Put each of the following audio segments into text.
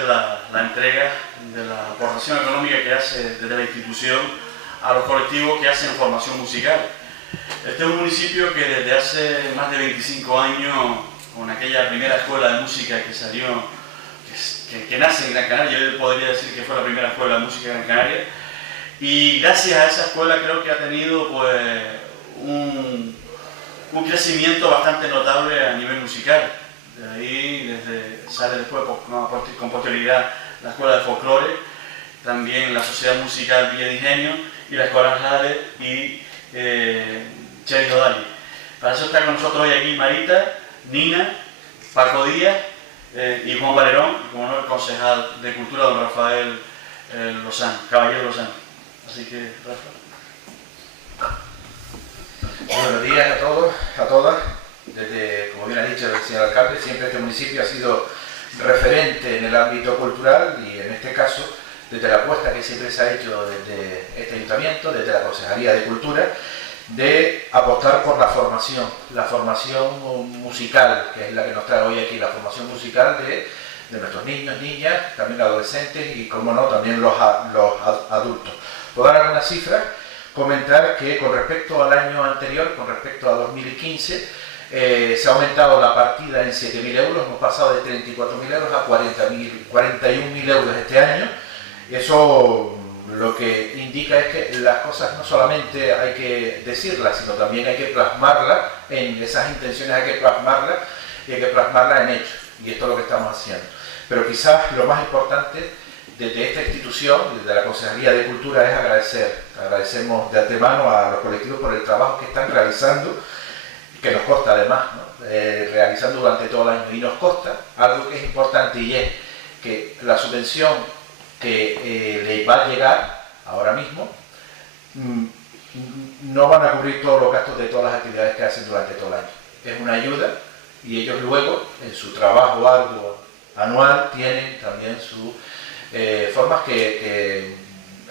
de la entrega de la aportación económica que hace desde la institución a los colectivos que hacen formación musical. Este es un municipio que desde hace más de 25 años, con aquella primera escuela de música que salió, que nace en Gran Canaria, yo podría decir que fue la primera escuela de música en Gran Canaria, y gracias a esa escuela creo que ha tenido pues un crecimiento bastante notable a nivel musical. De ahí sale después con posterioridad la escuela de folclore, también la sociedad musical Villa de Ingenio y la escuela Jade y Cheri Dodali. Para eso está con nosotros hoy aquí Marita, Nina, Paco Díaz y Juan Valerón, y como no, el concejal de Cultura, don Rafael Lozano, Caballero Lozano. Así que, Rafa. Buenos días a todos, a todas. Desde, como bien ha dicho el señor alcalde, siempre este municipio ha sido referente en el ámbito cultural y en este caso, desde la apuesta que siempre se ha hecho desde este ayuntamiento, desde la Concejalía de Cultura, de apostar por la formación musical, que es la que nos trae hoy aquí, la formación musical de nuestros niños, niñas, también adolescentes y, como no, también los adultos. Por dar algunas cifras, comentar que con respecto al año anterior, con respecto a 2015, se ha aumentado la partida en 7.000 euros, hemos pasado de 34.000 euros a 41.000 euros este año. Eso lo que indica es que las cosas no solamente hay que decirlas, sino también hay que plasmarlas en esas intenciones, hay que plasmarlas y hay que plasmarlas en hechos. Y esto es lo que estamos haciendo. Pero quizás lo más importante desde esta institución, desde la Concejalía de Cultura, es agradecer. Agradecemos de antemano a los colectivos por el trabajo que están realizando, que nos consta además, ¿no? Realizando durante todo el año. Y nos consta algo que es importante, y es que la subvención que le va a llegar ahora mismo no van a cubrir todos los gastos de todas las actividades que hacen durante todo el año. Es una ayuda y ellos luego, en su trabajo arduo anual, tienen también sus formas que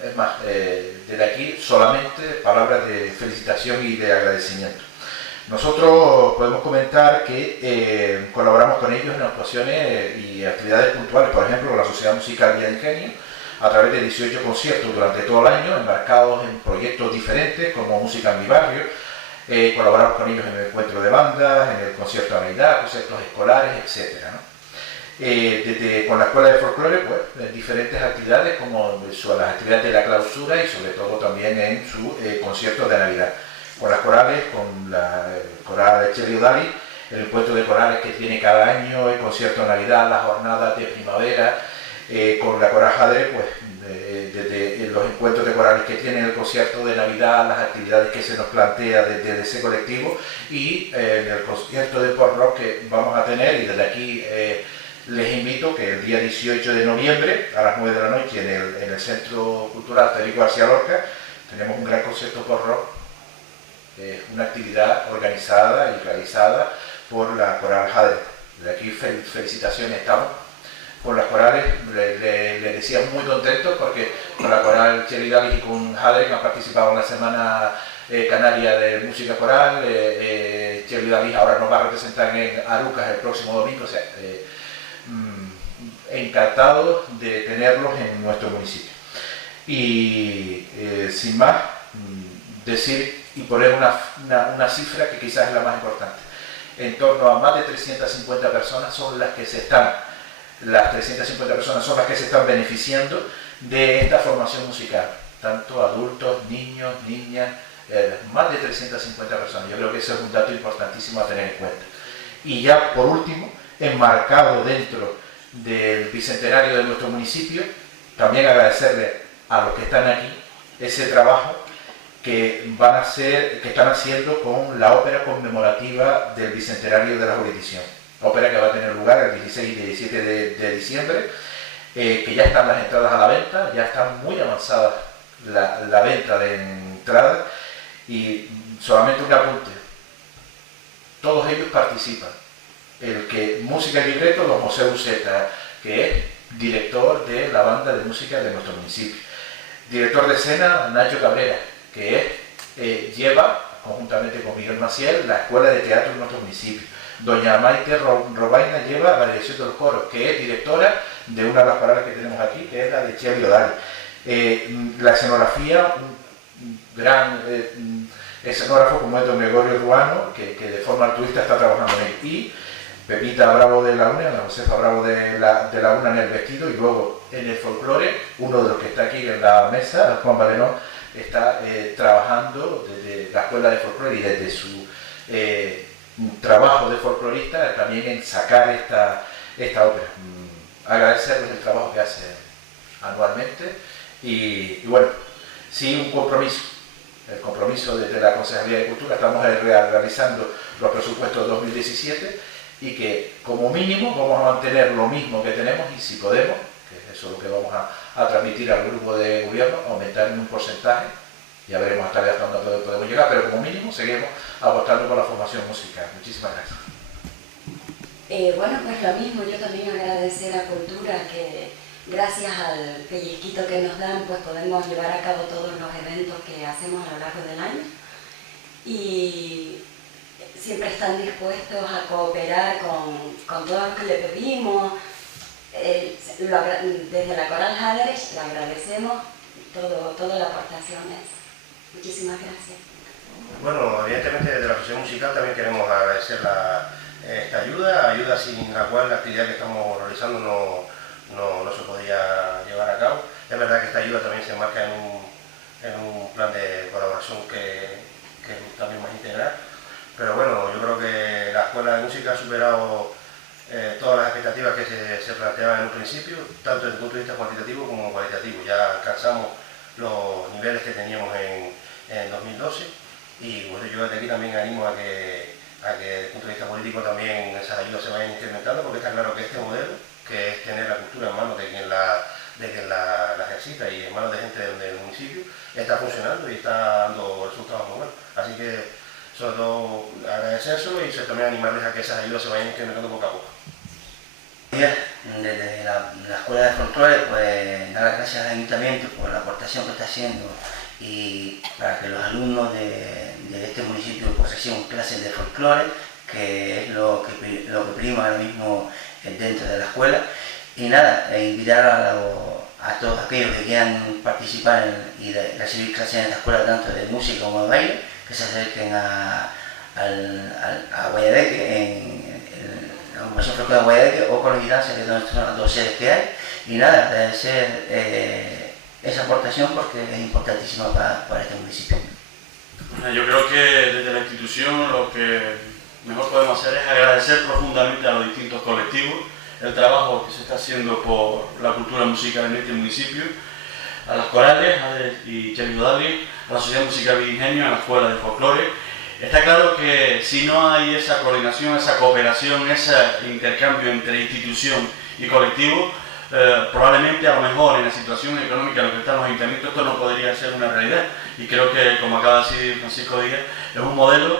es más, desde aquí solamente palabras de felicitación y de agradecimiento. Nosotros podemos comentar que colaboramos con ellos en actuaciones y actividades puntuales, por ejemplo, con la Sociedad Musical Villa de Ingenio, a través de 18 conciertos durante todo el año, embarcados en proyectos diferentes, como Música en mi barrio. Colaboramos con ellos en el encuentro de bandas, en el concierto de Navidad, conciertos escolares, etc., ¿no? Con la Escuela de Folclore, pues, diferentes actividades, como las actividades de la clausura y sobre todo también en su concierto de Navidad. Con las corales, con la coral de Cheri Dodali, el encuentro de corales que tiene cada año, el concierto de Navidad, las jornadas de primavera, con la coral Jadre, pues desde los encuentros de corales que tiene el concierto de Navidad, las actividades que se nos plantea desde ese colectivo, y en el concierto de pop rock que vamos a tener, y desde aquí les invito que el día 18 de noviembre a las 9 de la noche en el Centro Cultural Federico García Lorca tenemos un gran concierto pop rock. Una actividad organizada y realizada por la coral Jadre. De aquí felicitaciones estamos por las corales. Les decía muy contentos porque con la coral Cheri Dodali y con Jadre, que han participado en la Semana Canaria de Música Coral. Cheri Dodali ahora nos va a representar en Arucas el próximo domingo. O sea, encantados de tenerlos en nuestro municipio. Y sin más, decir y poner una cifra que quizás es la más importante. En torno a más de 350 personas son las que se están beneficiando de esta formación musical, tanto adultos, niños, niñas, más de 350 personas. Yo creo que ese es un dato importantísimo a tener en cuenta. Y ya por último, enmarcado dentro del bicentenario de nuestro municipio, también agradecerle a los que están aquí ese trabajo que están haciendo con la ópera conmemorativa del bicentenario de la jurisdicción. Ópera que va a tener lugar el 16 y 17 de diciembre, que ya están las entradas a la venta, ya está muy avanzada la venta de entradas, y solamente un apunte: todos ellos participan. El que música y libreto, don José Uceta, que es director de la banda de música de nuestro municipio. Director de escena, Nacho Cabrera, que lleva, conjuntamente con Miguel Maciel, la escuela de teatro en nuestro municipio. Doña Maite Robaina lleva la dirección del coro, que es directora de una de las corales que tenemos aquí, que es la de Chevy O'Dali. La escenografía, un gran escenógrafo como es don Gregorio Ruano, que de forma altruista está trabajando en él, y Pepita Bravo de la UNA, la Josefa Bravo de la UNA en el vestido, y luego en el folclore, uno de los que está aquí en la mesa, Juan Valenón, está trabajando desde la escuela de folclore y desde su trabajo de folclorista también en sacar esta ópera. Agradecerles el trabajo que hacen anualmente y bueno, sí, un compromiso. El compromiso desde la Consejería de Cultura, estamos realizando los presupuestos 2017 y que como mínimo vamos a mantener lo mismo que tenemos y si podemos, que eso es lo que vamos a transmitir al grupo de gobierno, aumentar en un porcentaje, ya veremos hasta dónde podemos llegar, pero como mínimo seguimos apostando por la formación musical. Muchísimas gracias. Bueno, pues lo mismo, yo también agradecer a Cultura que gracias al pellizquito que nos dan, pues podemos llevar a cabo todos los eventos que hacemos a lo largo del año y siempre están dispuestos a cooperar con todo lo que le pedimos. Desde la Coral Jadres le agradecemos todas las aportaciones. Muchísimas gracias. Bueno, evidentemente desde la Asociación Musical también queremos agradecer esta ayuda sin la cual la actividad que estamos realizando no se podía llevar a cabo. Es verdad que esta ayuda también se enmarca en un plan de colaboración que es también más integral, pero bueno, yo creo que la Escuela de Música ha superado todas las expectativas que se planteaban en un principio, tanto desde el punto de vista cuantitativo como cualitativo. Ya alcanzamos los niveles que teníamos en 2012 y bueno, yo desde aquí también animo a que desde el punto de vista político también esas ayudas se vayan incrementando, porque está claro que este modelo, que es tener la cultura en manos de quien la ejercita y en manos de gente del municipio, está funcionando y está dando resultados muy buenos. Así que sobre todo agradecer eso y también animarles a que esas ayudas se vayan incrementando poco a poco. Desde la Escuela de Folclore, pues dar las gracias al Ayuntamiento por la aportación que está haciendo y para que los alumnos de este municipio pues reciban clases de folclore, que es lo que prima ahora mismo dentro de la escuela. Y nada, invitar a todos aquellos que quieran participar y recibir clases en la escuela, tanto de música como de baile, que se acerquen a Guayadeque, en la Agrupación Folclore de Guayadeque o con los Girancia, que son las dos sedes que hay. Y nada, agradecer esa aportación porque es importantísima para este municipio. Yo creo que desde la institución lo que mejor podemos hacer es agradecer profundamente a los distintos colectivos el trabajo que se está haciendo por la cultura musical en este municipio, a las corales y Chevy O'Dali, a la Sociedad Musical de Ingenio, a la Escuela de Folclore. Está claro que si no hay esa coordinación, esa cooperación, ese intercambio entre institución y colectivo, probablemente a lo mejor en la situación económica en la que están los ayuntamientos esto no podría ser una realidad. Y creo que, como acaba de decir Francisco Díaz, es un modelo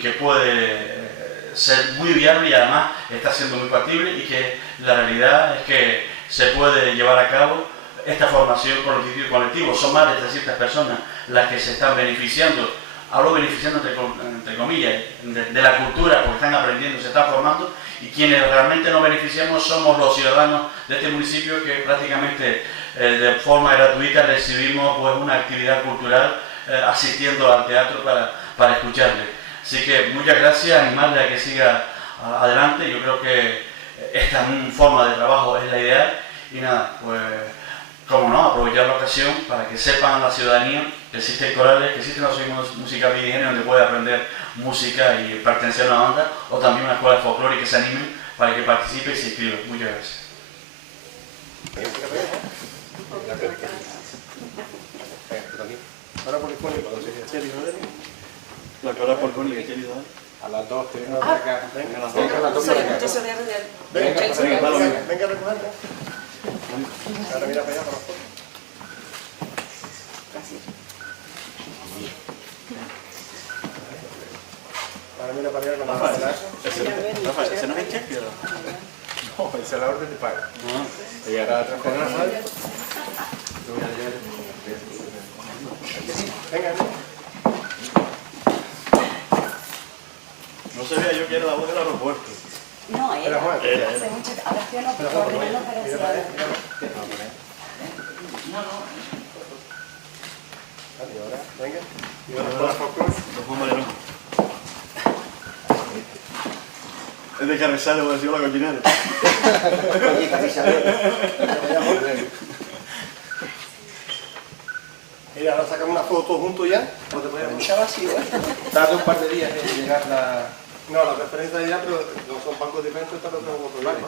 que puede ser muy viable y además está siendo muy factible y que la realidad es que se puede llevar a cabo esta formación con los distintos colectivos. Son más de 300 personas las que se están beneficiando, hablo beneficiando entre comillas, de la cultura, porque están aprendiendo, se están formando, y quienes realmente nos beneficiamos somos los ciudadanos de este municipio que prácticamente de forma gratuita recibimos pues una actividad cultural asistiendo al teatro para escucharle. Así que muchas gracias, animarle a que siga adelante. Yo creo que esta forma de trabajo es la ideal y nada, pues como no, aprovechar la ocasión para que sepan la ciudadanía que existen corales, que existen los musicales de ingenio donde puede aprender música y pertenecer a una banda, o también una escuela de folclore y que se animen para que participe y se inscriba. Muchas gracias. Ahora por el cual, La cara por con el querido. A las dos, que vengan para acá. Venga, las dos. Yo soy de venga a recogerla. Ahora mira para allá, para abajo. Ahora mira para allá con la mano. ¿Ese no es el cheque? No, esa es la orden de pago. Llegará a transferir la radio. Venga, No sabía yo que era la voz del aeropuerto. No, Era Juan, era. hace mucho, ahora estoy coordinando operaciones. Y ahora, venga. Y ahora por folclore. Es de Carrizales, por decirlo la cochinera. Oye, Carrizales. Mira, ahora sacamos una foto todos juntos ya. No te puedes escuchar vacío, ¿eh? Tarda un par de días en llegar la... No, la referencia ya, pero no son bancos diferentes, pero tengo otro lado.